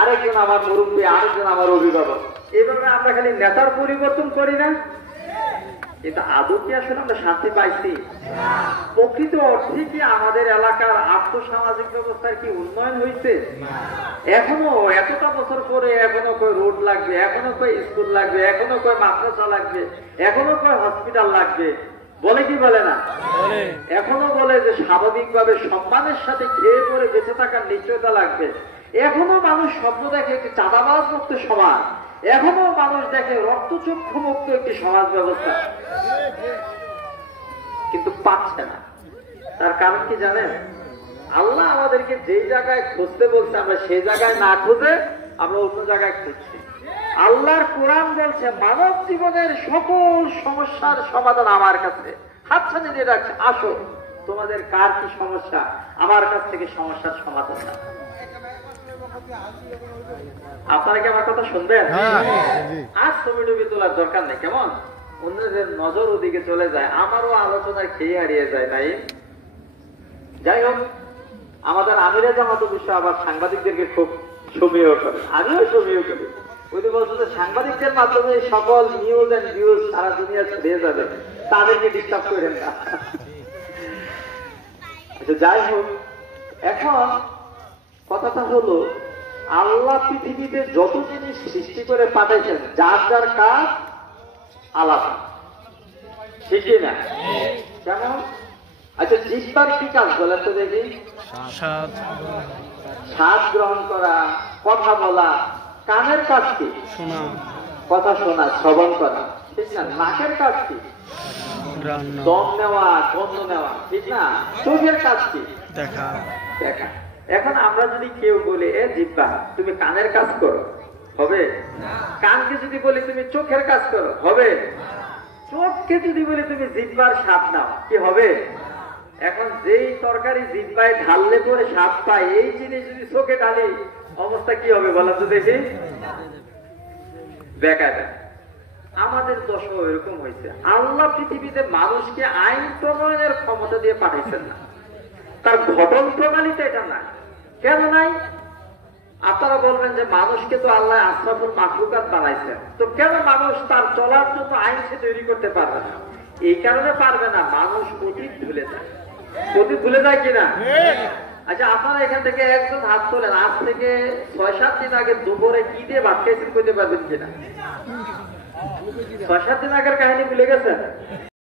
আরেকজন আমার মুরব্বী, আরেকজন আমার অভিভাবক। এইভাবে আমরা খালি নেতার পরিবর্তন করি না, কিন্তু আদৌ কি আসলে আমরা শান্তি পাইছি? প্রকৃত অর্থে কি আমাদের এলাকার আর্থসামাজিক ব্যবস্থার কি উন্নয়ন হয়েছে? এখনো এতটা বছর পরে এখনো কই রোড লাগবে, এখনো কই স্কুল লাগবে, এখনো কই মাদ্রাসা লাগবে, এখনো কই হসপিটাল লাগবে, বলে কি বলে না? এখনো বলে যে স্বাভাবিকভাবে সম্মানের সাথে খেয়ে পরে বেঁচে থাকার নিশ্চয়তা লাগবে। এখনো মানুষ স্বপ্ন দেখে একটি চাঁদাবাজ মুক্ত সমাজ, এখনো মানুষ দেখে রক্তচক্ষু মুক্ত একটি সমাজ ব্যবস্থা, কিন্তু পাচ্ছে না। তার কারণ কি জানেন? আল্লাহ আমাদেরকে যেই জায়গায় খুঁজতে বলছে আমরা সেই জায়গায় না খুঁজে আমরা অন্য জায়গায় খুঁজছি। আল্লাহর কোরআন বলছে মানব জীবনের সকল সমস্যার সমাধান আমার কাছে। হাতছানি দিয়ে রাখছে, আসো তোমাদের কার কি সমস্যা, আমার কাছ থেকে সমস্যার সমাধান না। আপনারা কি আমার কথা শুনবেন? আজ ছবি টবি তোলার দরকার নেই, কেমন অন্যদের নজর ওদিকে চলে যায়, আমারও আলোচনায় খেয়ে হারিয়ে যায়। নাই যাই হোক, আমাদের আমিরে জামাত বিষয় আবার সাংবাদিকদেরকে খুব সমীহ করে, আমিও সমীহ করি। ওই যে বলছো যে সাংবাদিকদের মাধ্যমে সকল নিউজ এন্ড ভিউজ সারা দুনিয়া ছড়িয়ে যাবে, তাদেরকে ডিস্টার্ব করেন না। আচ্ছা যাই হোক, এখন কথাটা হলো আল্লাহ পৃথিবীতে যত জিনিস সৃষ্টি করে পাঠাইছেন যার যার কাজ আলাদা, ঠিক না? কেমন? আচ্ছা জিহ্বার কি কাজ বলেন তো দেখি? স্বাদ গ্রহণ করা, কথা বলা। কানের কাজ কি? শোনা, কথা শোনা, শ্রবণ করা, ঠিক না? নাকের কাজ কি? দম নেওয়া, গন্ধ নেওয়া, ঠিক না? চোখের কাজ কি? দেখা। দেখা। এখন আমরা যদি কেউ বলি এ জিহ্বা তুমি কানের কাজ করো, হবে? কানকে যদি বলি তুমি চোখের কাজ করো, হবে? চোখকে যদি বলি তুমি জিহ্বার স্বাদ নাও, কি হবে? এখন যেই তরকারি জিহ্বায় ঢাললে পরে স্বাদ পায়, এই জিনিস যদি চোখে ঢালি অবস্থা কি হবে বলেন তো দেখি? বেকার। আমাদের দশা এরকম হয়েছে। আল্লাহ পৃথিবীতে মানুষকে আইন প্রণয়নের ক্ষমতা দিয়ে পাঠাইছেন না, তার ঘটন প্রণালীতে এটা নাই। কেন নাই? আপনারা বলবেন যে মানুষকে তো আল্লাহ আশরাফুল মাখলুকাত বানাইছেন, তো কেন মানুষ তার চলার জন্য আইন সে তৈরি করতে পারবে না? এই কারণে পারবে না, মানুষ অতীত ভুলে যায়। অতীত ভুলে যায় কিনা? আচ্ছা আপনারা এখান থেকে একজন হাত তোলেন, আজ থেকে ৬-৭ দিন আগে দুপুরে কি দিয়ে ভাত খাইছেন করতে পারবেন কিনা? ৬-৭ দিন আগের কাহিনী ভুলে গেছেন?